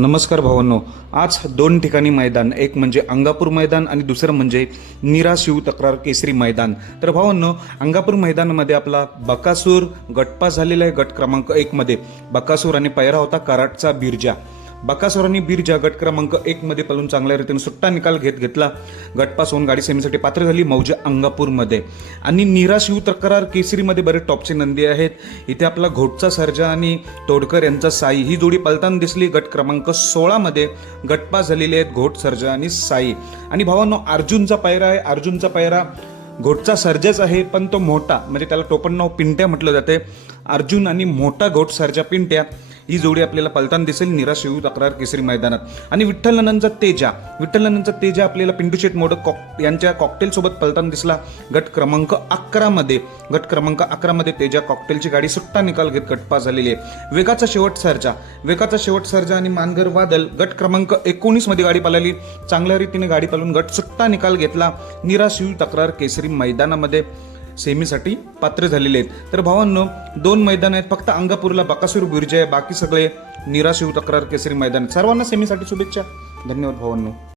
नमस्कार भावांनो. आज दोन ठिकाणी मैदान एक म्हणजे अंगापूर मैदान आणि दुसरं म्हणजे नीरा शिव तक्रार केसरी मैदान. तर भावांनो अंगापूर मैदानामध्ये आपला बकासूर गटपास झालेला आहे गट क्रमांक एकमध्ये बकासूर आणि पैरा होता कराटचा बिरजा. बकासूरांनी बिरजा गट क्रमांक एक मध्ये पळून चांगल्या रीतीने सुट्टा निकाल घेत घेतला. गटपास होऊन गाडी सेमीसाठी पात्र झाली मौजा अंगापूरमध्ये. आणि निराश यू तक्रार केसरीमध्ये बरेच टॉपचे नंदी आहेत. इथे आपला घोटचा सर्जा आणि तोडकर यांचा साई. ही जोडी पलताना दिसली. गट क्रमांक सोळामध्ये गटपास झालेले आहेत घोट सर्जा आणि साई. आणि भावांनो अर्जुनचा पायरा आहे. अर्जुनचा पायरा घोटचा सर्जाच आहे पण तो मोठा. म्हणजे त्याला टोपण नाव पिंट्या म्हटलं जाते. अर्जुन आणि मोठा घोट सर्जा पिंट्या. ही जोडी आपल्याला पलताना दिसेल. निराश येऊ तक्रार केसरी मैदानात. आणि विठ्ठल नंदनचा तेजा. विठ्ठल नंदनचा तेजा आपल्याला पिंटूशेट मोडक कॉक यांच्या कॉकटेल सोबत पलताना दिसला. गट क्रमांक अकरामध्ये गट क्रमांक अकरामध्ये तेजा कॉकटेलची गाडी सुट्टा निकाल घेत गटपास झालेली आहे. वेगाचा शेवट सर्जा. वेगाचा शेवट सर्जा आणि मानगर वादल गट क्रमांक एकोणीसमध्ये गाडी पळाली. चांगल्या रीतीने गाडी पालून गट सुट्टा निकाल घेतला. निराश येऊ तक्रार केसरी मैदानामध्ये. सेमीसाठी पात्र झालेले आहेत. तर भावांनो दोन मैदान आहेत. फक्त अंगापूरला बकासूर बिरजे आहे बाकी सगळे निराशिव तक्रार केसरी मैदान सर्वांना सेमीसाठी शुभेच्छा. धन्यवाद भावांनो.